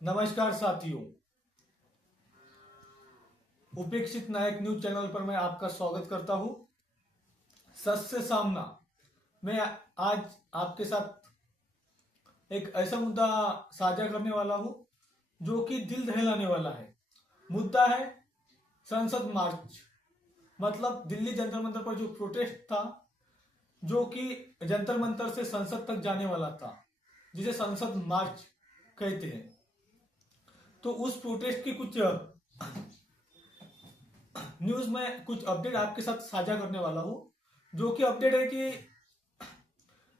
नमस्कार साथियों, उपेक्षित नायक न्यूज चैनल पर मैं आपका स्वागत करता हूं। सच से सामना। मैं आज आपके साथ एक ऐसा मुद्दा साझा करने वाला हूं जो कि दिल दहलाने वाला है। मुद्दा है संसद मार्च। मतलब दिल्ली जंतर मंतर पर जो प्रोटेस्ट था, जो कि जंतर मंतर से संसद तक जाने वाला था, जिसे संसद मार्च कहते हैं। तो उस प्रोटेस्ट की कुछ न्यूज में कुछ अपडेट आपके साथ साझा करने वाला हूं। जो कि अपडेट है कि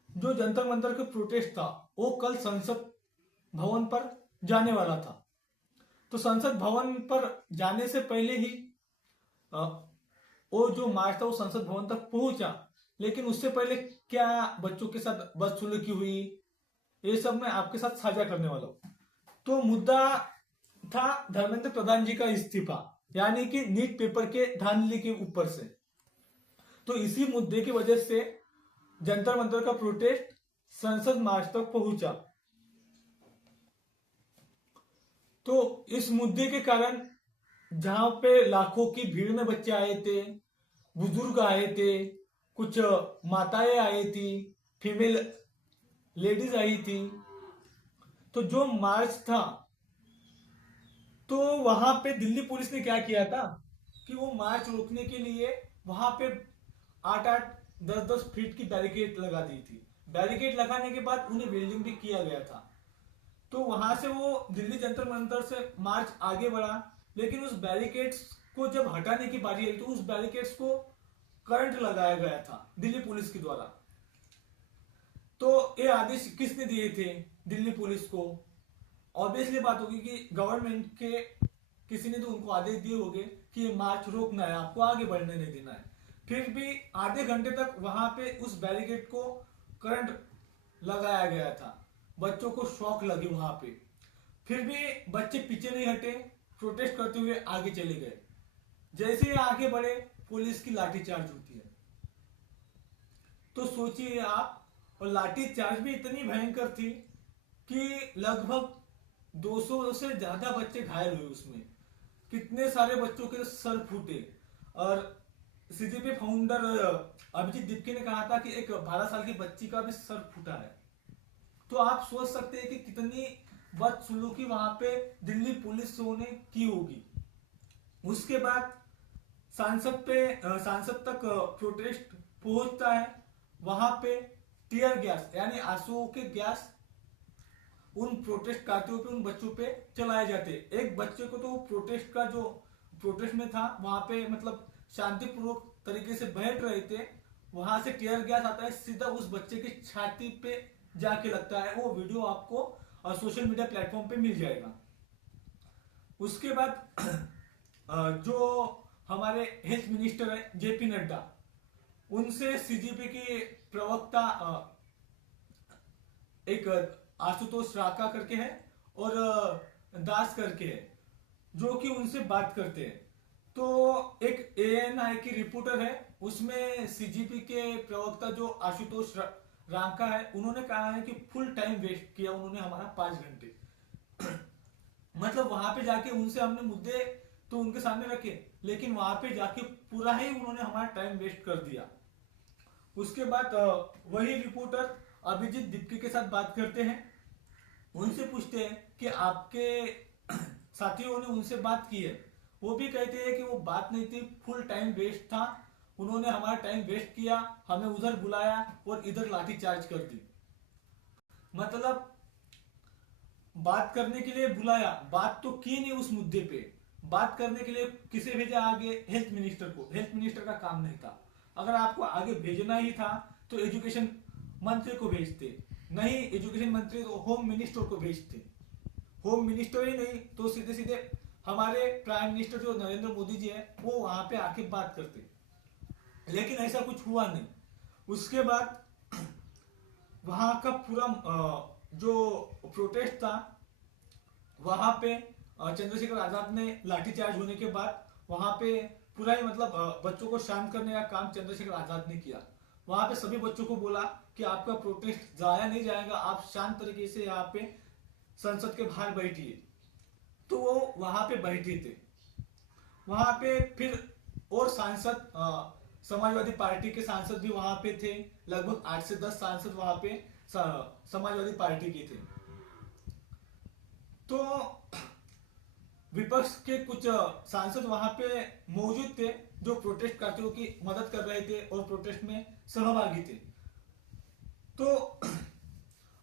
जो जंतर मंतर का प्रोटेस्ट था वो कल संसद भवन पर जाने वाला था। तो संसद भवन पर जाने से पहले ही अ, वो जो मार्च था वो संसद भवन तक पहुंचा। लेकिन उससे पहले क्या बच्चों के साथ बदसलूकी हुई, ये सब मैं आपके साथ साझा करने वाला हूं। तो मुद्दा था धर्मेंद्र प्रधान जी का इस्तीफा, यानी कि नीट पेपर के धांधली के ऊपर से। तो इसी मुद्दे की वजह से जंतर मंतर का प्रोटेस्ट संसद मार्च तक पहुंचा। तो इस मुद्दे के कारण जहां पे लाखों की भीड़ में बच्चे आए थे, बुजुर्ग आए थे, कुछ माताएं आई थी, फीमेल लेडीज आई थी। तो जो मार्च था, तो वहां पे दिल्ली पुलिस ने क्या किया था कि वो मार्च रोकने के लिए वहां पे 8-8 10-10 फीट की बैरिकेड लगा दी थी। बैरिकेड लगाने के बाद उन्हें बिल्डिंग भी किया गया था। तो वहां से वो दिल्ली जंतर मंतर से मार्च आगे बढ़ा। लेकिन उस बैरिकेड्स को जब हटाने की बारी आई तो उस बैरिकेड्स को करंट लगाया गया था दिल्ली पुलिस के द्वारा। तो ये आदेश किसने दिए थे दिल्ली पुलिस को? ऑब्वियसली बात होगी कि गवर्नमेंट के किसी ने तो उनको आदेश दिए होंगे कि ये मार्च रोकना है, आपको आगे बढ़ने नहीं देना है। फिर भी आधे घंटे तक वहां पे उस बैरिकेड को करंट लगाया गया था। बच्चों को शॉक लगी वहां पे। फिर भी बच्चे पीछे नहीं हटे, प्रोटेस्ट करते हुए आगे चले गए। जैसे ही आगे बढ़े पुलिस की लाठीचार्ज होती है। तो सोचिए आप, और लाठीचार्ज भी इतनी भयंकर थी कि लगभग 200 से ज्यादा बच्चे घायल हुए उसमें। कितने सारे बच्चों के सर फूटे। और सीजेपी फाउंडर अभिजीत दीपके ने कहा था कि एक 12 साल की बच्ची का भी सर फूटा है। तो आप सोच सकते हैं कि कितनी बदसलूकी वहां पे दिल्ली पुलिस ने की होगी। उसके बाद सांसद तक प्रोटेस्ट पहुंचता है। वहां पे टीयर गैस यानी आंसुओं के गैस उन प्रोटेस्टकारियों पे, उन बच्चों पे चलाए जाते। एक बच्चे को तो प्रोटेस्ट का जो प्रोटेस्ट में था वहां पे मतलब शांतिपूर्वक तरीके से बैठ रहे थे, वहां से टीयर गैस आता है, सीधा उस बच्चे की छाती पे जाके लगता है। वो वीडियो आपको सोशल मीडिया प्लेटफॉर्म पे मिल जाएगा। उसके बाद जो हमारे हेल्थ मिनिस्टर है जेपी नड्डा, उनसे सीजीपी के प्रवक्ता एक आशुतोष राका करके है और दास करके है, जो कि उनसे बात करते हैं। तो एक एएनआई की रिपोर्टर है, उसमें सीजीपी के प्रवक्ता जो आशुतोष रांका है, उन्होंने कहा है कि फुल टाइम वेस्ट किया उन्होंने हमारा 5 घंटे। मतलब वहां पे जाके उनसे हमने मुद्दे तो उनके सामने रखे, लेकिन वहां पे जाके पूरा ही उन्होंने हमारा टाइम वेस्ट कर दिया। उसके बाद वही रिपोर्टर अभिजीत दीपके के साथ बात करते हैं। उनसे पूछते हैं कि आपके साथियों ने उनसे बात की है। वो भी कहते हैं कि वो बात नहीं थी, फुल टाइम वेस्ट था। उन्होंने हमारा टाइम वेस्ट किया, हमें उधर बुलाया और इधर लाठीचार्ज कर दी। मतलब बात करने के लिए बुलाया, बात तो की नहीं उस मुद्दे पे। बात करने के लिए किसे भेजा आगे? हेल्थ मिनिस्टर को। हेल्थ मिनिस्टर का काम नहीं था। अगर आपको आगे भेजना ही था तो एजुकेशन मंत्री को भेजते, नहीं एजुकेशन मंत्री तो होम मिनिस्टर को भेजते। होम मिनिस्टर ही नहीं तो सीधे सीधे हमारे प्राइम मिनिस्टर जो नरेंद्र मोदी जी है वो वहां पे आके बात करते। लेकिन ऐसा कुछ हुआ नहीं। उसके बाद वहां का पूरा जो प्रोटेस्ट था, वहां पे चंद्रशेखर आजाद ने लाठीचार्ज होने के बाद वहां पे पूरा ही मतलब बच्चों को शांत करने का काम चंद्रशेखर आजाद ने किया। वहां पे सभी बच्चों को बोला कि आपका प्रोटेस्ट जाया नहीं जाएगा, आप शांत तरीके से यहाँ पे संसद के बाहर बैठिए, तो वो वहां पे बैठे थे। वहां पे फिर और सांसद, समाजवादी पार्टी के सांसद भी वहां पे थे। लगभग 8 से 10 सांसद वहां पे समाजवादी पार्टी के थे। तो विपक्ष के कुछ सांसद वहां पे मौजूद थे जो प्रोटेस्ट करते की मदद कर रहे थे और प्रोटेस्ट में सहभागी थे। तो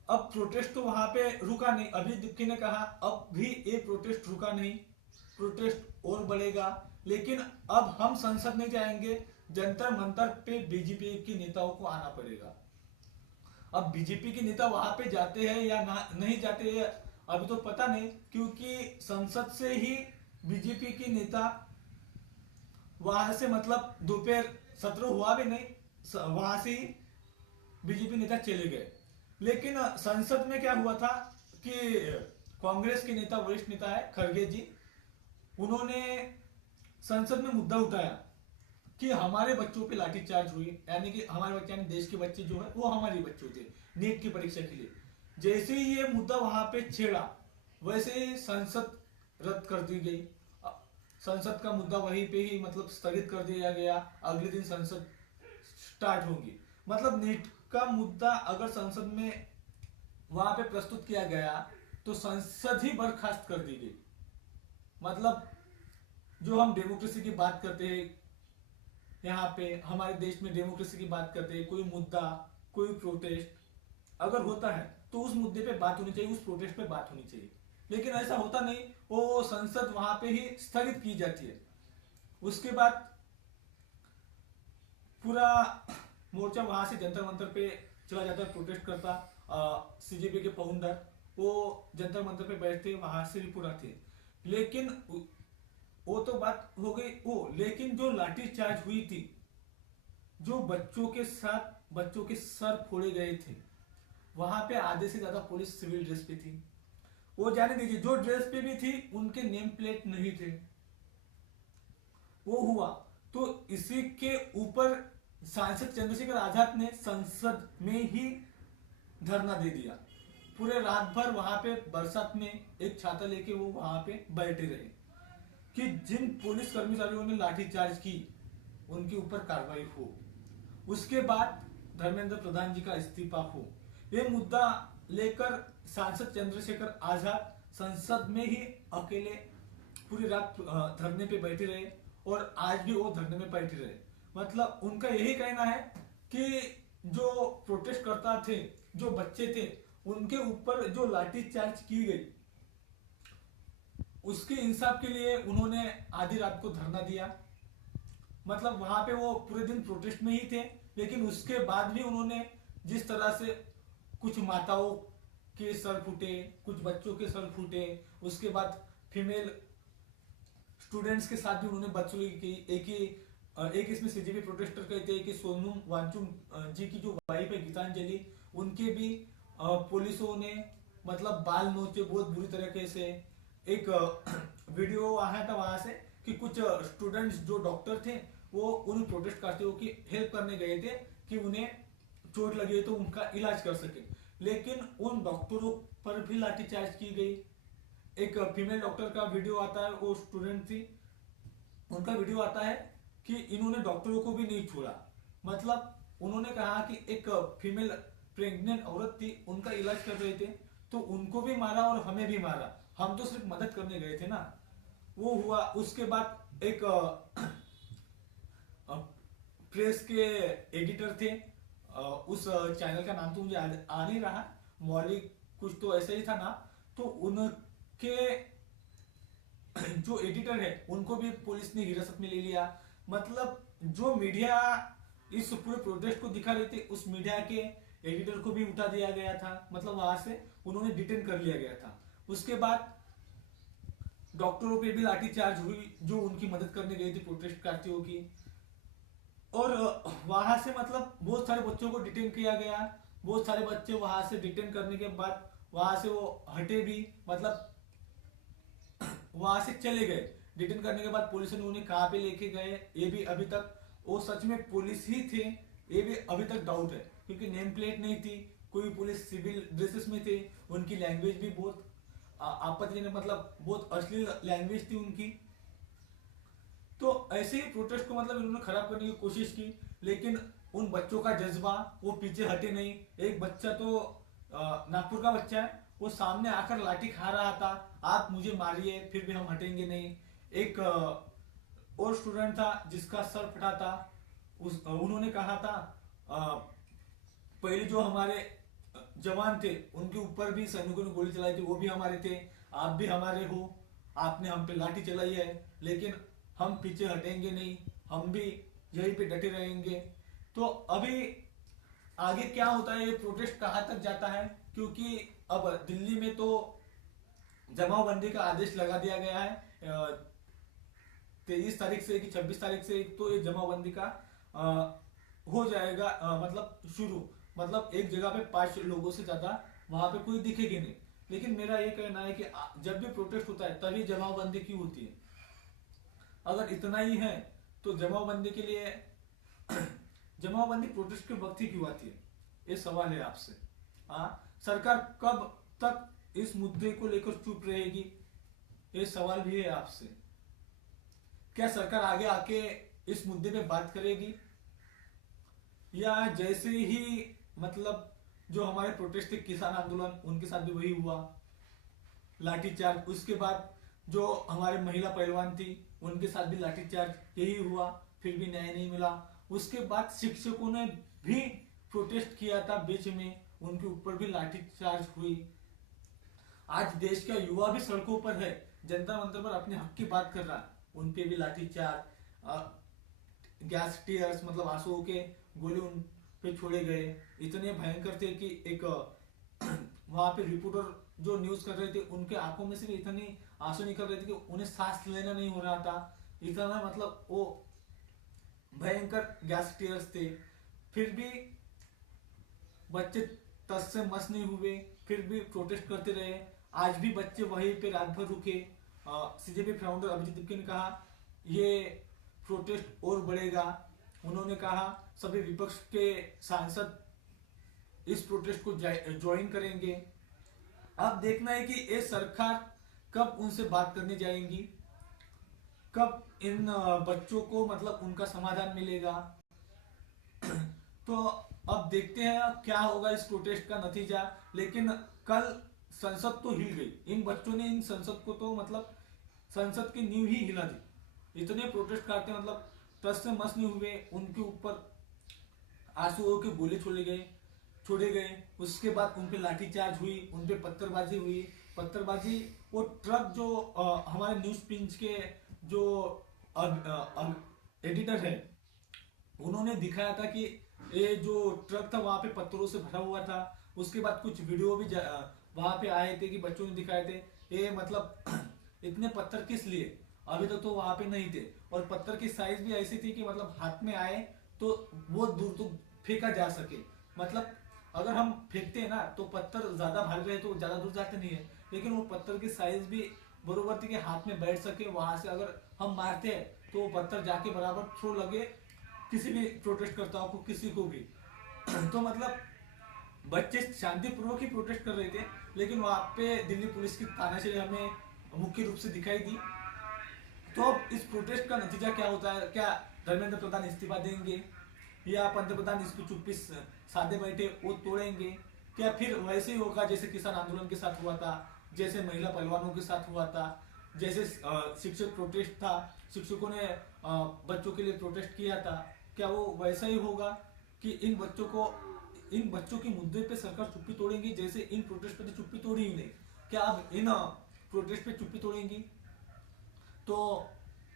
अब प्रोटेस्ट तो वहां पे रुका नहीं। अभी दिक्की ने कहा अब भी ये प्रोटेस्ट रुका नहीं, प्रोटेस्ट और बढ़ेगा, लेकिन अब हम संसद नहीं जाएंगे, जंतर मंतर पे बीजेपी के नेताओं को आना पड़ेगा। अब बीजेपी के नेता वहां पे जाते हैं या नहीं जाते हैं अभी तो पता नहीं, क्योंकि संसद से ही बीजेपी के नेता वहां से, मतलब दोपहर सत्र हुआ भी नहीं, वहां से ही बीजेपी नेता चले गए। लेकिन संसद में क्या हुआ था कि कांग्रेस के नेता, वरिष्ठ नेता है खड़गे जी, उन्होंने संसद में मुद्दा उठाया कि हमारे बच्चों पे लाठीचार्ज हुई, यानी कि हमारे बच्चे, यानी देश के बच्चे जो है वो हमारे बच्चों थे नीट की परीक्षा के लिए। जैसे ही ये मुद्दा वहां पे छेड़ा, वैसे ही संसद रद्द कर दी गई। संसद का मुद्दा वहीं पे ही, मतलब स्थगित कर दिया गया। अगले दिन संसद स्टार्ट होगी। मतलब नीट का मुद्दा अगर संसद में वहां पे प्रस्तुत किया गया तो संसद ही बर्खास्त कर दी गई। मतलब जो हम डेमोक्रेसी की बात करते हैं, यहाँ पे हमारे देश में डेमोक्रेसी की बात करते हैं, कोई मुद्दा, कोई प्रोटेस्ट अगर होता है तो उस मुद्दे पे बात होनी चाहिए, उस प्रोटेस्ट पे बात होनी चाहिए। लेकिन ऐसा होता नहीं, वो संसद वहां पे ही स्थगित की जाती है। उसके बाद पूरा मोर्चा वहां से जंतर मंतर पे चला जाता है, प्रोटेस्ट करता। सीजेपी के फाउंडर वो जंतर मंतर पे बैठते, वहां से भी पूरा थे। लेकिन वो तो बात हो गई वो, लेकिन जो लाठीचार्ज हुई थी, जो बच्चों के साथ बच्चों के सर फोड़े गए थे, वहां पे आधे से ज्यादा पुलिस सिविल ड्रेस पे थी। वो जाने दीजिए, जो ड्रेस पे भी थी उनके नेम प्लेट नहीं थे। वो हुआ तो इसी के ऊपर सांसद चंद्रशेखर आजाद ने संसद में ही धरना दे दिया। पूरे रात भर वहां पे बरसात में एक छाता लेके वो वहां पे बैठे रहे कि जिन पुलिस कर्मचारियों ने लाठीचार्ज की उनके ऊपर कार्रवाई हो। उसके बाद धर्मेंद्र प्रधान जी का इस्तीफा हो। ये मुद्दा लेकर सांसद चंद्रशेखर आजाद संसद में ही अकेले पूरी रात धरने पे बैठे रहे और आज भी वो धरने में बैठे रहे। मतलब उनका यही कहना है कि जो प्रोटेस्ट करता थे, जो बच्चे थे, उनके ऊपर जो लाठीचार्ज की गई उसके इंसाफ के लिए उन्होंने आधी रात को धरना दिया। मतलब वहां पे वो पूरे दिन प्रोटेस्ट में ही थे, लेकिन उसके बाद भी उन्होंने जिस तरह से कुछ माताओं के सर फूटे, कुछ बच्चों के सर फूटे, उसके बाद फीमेल स्टूडेंट्स के साथ भी उन्होंने बदसलूकी की। एक इसमें सीजेपी प्रोटेस्टर कहते हैं कि सोनम वांगचुक जी की जो वाइफ है गीतांजलि, उनके भी पुलिसों ने मतलब बाल नोचे बहुत बुरी तरीके से। एक वीडियो आया था वहां से कि कुछ स्टूडेंट्स जो डॉक्टर थे वो उन प्रोटेस्ट करते हो कि हेल्प करने गए थे कि उन्हें चोट लगी है तो उनका इलाज कर सके, लेकिन उन डॉक्टरों पर भी लाठीचार्ज की गई। एक फीमेल डॉक्टर का वीडियो आता है, वो स्टूडेंट थी, उनका वीडियो आता है कि इन्होंने डॉक्टरों को भी नहीं छोड़ा। मतलब उन्होंने कहा कि एक फीमेल प्रेग्नेंट औरत थी, उनका इलाज कर रहे थे तो उनको भी मारा और हमें भी मारा, हम तो सिर्फ मदद करने गए थे ना। वो हुआ। उसके बाद एक प्रेस के एडिटर थे, उस चैनल का नाम तो मुझे आ नहीं रहा, मौलिक कुछ तो ऐसे ही था ना, तो उनके जो एडिटर है उनको भी पुलिस ने हिरासत में ले लिया। मतलब जो मीडिया इस पूरे प्रोटेस्ट को दिखा रही थी, उस मीडिया के एडिटर को भी उठा दिया गया था, मतलब वहां से उन्होंने डिटेन कर लिया गया था। उसके बाद डॉक्टरों पे भी लाठीचार्ज हुई जो उनकी मदद करने गए थे प्रोटेस्टकारियों की। और वहां से मतलब बहुत सारे बच्चों को डिटेन किया गया। बहुत सारे बच्चे वहां से डिटेन करने के बाद वहां से वो हटे भी, मतलब वहां से चले गए। डिटेन करने के बाद पुलिस ने उन्हें कहां पे लेके गए ये भी अभी तक, वो सच में पुलिस ही थे ये भी अभी तक डाउट है, क्योंकि नेम प्लेट नहीं थी, कोई पुलिस सिविल ड्रेसेस में थे, उनकी लैंग्वेज भी बहुत आपत्तिजनक मतलब बहुत अश्लील लैंग्वेज थी उनकी। तो ऐसे ही प्रोटेस्ट को मतलब इन्होंने खराब करने की कोशिश की, लेकिन उन बच्चों का जज्बा वो पीछे हटे नहीं। एक बच्चा तो नागपुर का बच्चा है, वो सामने आकर लाठी खा रहा था, आप मुझे मारिए फिर भी हम हटेंगे नहीं। एक और स्टूडेंट था जिसका सर फटा था, उन्होंने कहा था पहले जो हमारे जवान थे उनके ऊपर भी सैनिकों ने गोली चलाई थी, वो भी हमारे थे, आप भी हमारे हो, आपने हम पे लाठी चलाई है, लेकिन हम पीछे हटेंगे नहीं, हम भी यहीं पे डटे रहेंगे। तो अभी आगे क्या होता है, ये प्रोटेस्ट कहाँ तक जाता है, क्योंकि अब दिल्ली में तो जमावबंदी का आदेश लगा दिया गया है 23 तारीख से कि 26 तारीख से तो ये जमाबंदी का हो जाएगा, मतलब शुरू, मतलब एक जगह पे 5 लोगों से ज्यादा वहां पे कोई दिखेगी नहीं। लेकिन मेरा ये कहना है कि जब भी प्रोटेस्ट होता है तभी जमाबंदी क्यों होती है? अगर इतना ही है तो जमाबंदी के लिए जमाबंदी प्रोटेस्ट के वक्त ही क्यों आती है? ये सवाल है आपसे। सरकार कब तक इस मुद्दे को लेकर चुप रहेगी? ये सवाल भी है आपसे। क्या सरकार आगे आके इस मुद्दे पे बात करेगी, या जैसे ही मतलब जो हमारे प्रोटेस्ट थे किसान आंदोलन, उनके साथ भी वही हुआ, लाठीचार्ज, उसके बाद जो हमारे महिला पहलवान थी उनके साथ भी लाठीचार्ज यही हुआ, फिर भी न्याय नहीं मिला। उसके बाद शिक्षकों ने भी प्रोटेस्ट किया था बीच में, उनके ऊपर भी लाठीचार्ज हुई। आज देश का युवा भी सड़कों पर है, जनता मंत्र पर अपने हक की बात कर रहा है, उन पे भी लाठीचार्ज, गैस टीयर्स मतलब आंसुओं के गोले उन पे छोड़े गए। इतने भयंकर थे कि एक वहां पे रिपोर्टर जो न्यूज कर रहे थे उनके आंखों में से भी इतनी आंसू निकल रहे थे कि उन्हें सांस लेना नहीं हो रहा था। इतना मतलब वो भयंकर गैस टीयर्स थे। फिर भी बच्चे तस से मस नहीं हुए, फिर भी प्रोटेस्ट करते रहे। आज भी बच्चे वहीं पे रात भर रुके। सीजेपी फाउंडर अभिजीत दीपके ने कहा ये प्रोटेस्ट और बढ़ेगा। उन्होंने कहा सभी विपक्ष के सांसद इस प्रोटेस्ट को ज्वाइन करेंगे। अब देखना है कि ये सरकार कब उनसे बात करने जाएंगी, कब इन बच्चों को मतलब उनका समाधान मिलेगा। तो अब देखते हैं क्या होगा इस प्रोटेस्ट का नतीजा। लेकिन कल संसद तो हिल गई, इन बच्चों ने इन संसद को तो मतलब संसद की नींव ही हिला दी। इतने प्रोटेस्ट करते मतलब टस से मस नहीं हुए, उनके ऊपर आंसुओं के गोले छोड़े गए। उसके बाद उन पे लाठीचार्ज हुई, उन पे पत्थरबाजी। वो ट्रक जो हमारे न्यूज पिंच के जो एडिटर है उन्होंने दिखाया था कि ये जो ट्रक था वहां पे पत्थरों से भरा हुआ था। उसके बाद कुछ वीडियो भी वहां पे आए थे कि बच्चों ने दिखाए थे ये मतलब इतने पत्थर किस लिए, अभी तक तो वहां पे नहीं थे। और पत्थर की साइज भी ऐसी थी कि मतलब हाथ में आए तो वो दूर तक फेंका जा सके। मतलब अगर हम फेंकते हैं ना तो पत्थर ज्यादा भारी रहे तो ज्यादा दूर जाते नहीं है, लेकिन वो पत्थर की साइज भी बरोबर थी कि हाथ में बैठ सके। वहां से अगर हम मारते हैं तो वो पत्थर जाके बराबर थ्रो लगे किसी भी प्रोटेस्ट करता को, किसी को भी। तो मतलब बच्चे शांतिपूर्वक ही प्रोटेस्ट कर रहे थे, लेकिन वहां पे दिल्ली पुलिस की तानाशाही हमें मुख्य रूप से दिखाई दी। तो अब इस प्रोटेस्ट का नतीजा क्या होता है? क्या धर्मेंद्र प्रधान इस्तीफा देंगे, या पंतप्रधान इसको चुप्पी साधे बैठे वो तोड़ेंगे? क्या फिर वैसे ही होगा जैसे किसान आंदोलन के साथ हुआ था, जैसे महिला पहलवानों के साथ हुआ था, जैसे शिक्षक प्रोटेस्ट था, शिक्षकों ने बच्चों के लिए प्रोटेस्ट किया था? क्या वो वैसा ही होगा कि इन बच्चों के मुद्दे पे सरकार चुप्पी तोड़ेंगी जैसे इन प्रोटेस्ट पे तो चुप्पी तोड़ी ही नहीं? क्या अब इन प्रोटेस्ट पे चुप्पी तोड़ेंगी? तो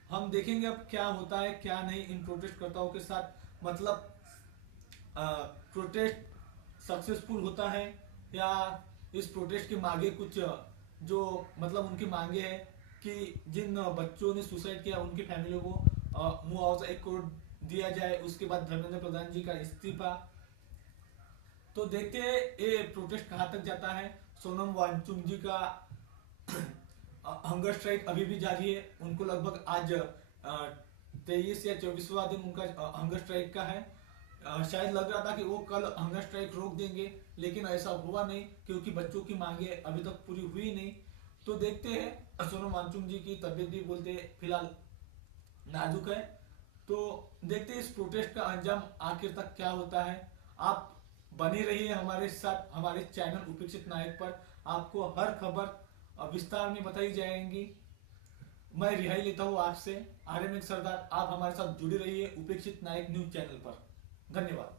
हम देखेंगे अब क्या होता है क्या नहीं इन प्रोटेस्टकर्ताओं के साथ। मतलब प्रोटेस्ट सक्सेसफुल होता है, या इस प्रोटेस्ट के मांगे कुछ जो मतलब उनकी मांगे है कि जिन बच्चों ने सुसाइड किया उनकी फैमिलियों को मुआवजा 1 करोड़ दिया जाए, उसके बाद धर्मेंद्र प्रधान जी का इस्तीफा। तो देखते हैं ये प्रोटेस्ट कहां तक जाता है। सोनम वांगचुक जी का हंगर स्ट्राइक अभी भी जारी है। उनको लगभग आज 23 या 24वां दिन उनका हंगर स्ट्राइक का है। शायद लग रहा था कि वो कल हंगर स्ट्राइक रोक देंगे, लेकिन ऐसा हुआ नहीं क्योंकि बच्चों की मांगे अभी तक पूरी हुई नहीं। तो देखते हैं, सोनम वांगचुक जी की तबीयत भी बोलते फिलहाल नाजुक है। तो देखते हैं इस प्रोटेस्ट का अंजाम आखिर तक क्या होता है। आप बने रहिए हमारे साथ, हमारे चैनल उपेक्षित नायक पर। आपको हर खबर विस्तार में बताई जाएंगी। मैं रिहाई लेता हूँ आपसे, आर्यन सरदार। आप हमारे साथ जुड़े रहिए उपेक्षित नायक न्यूज चैनल पर। धन्यवाद।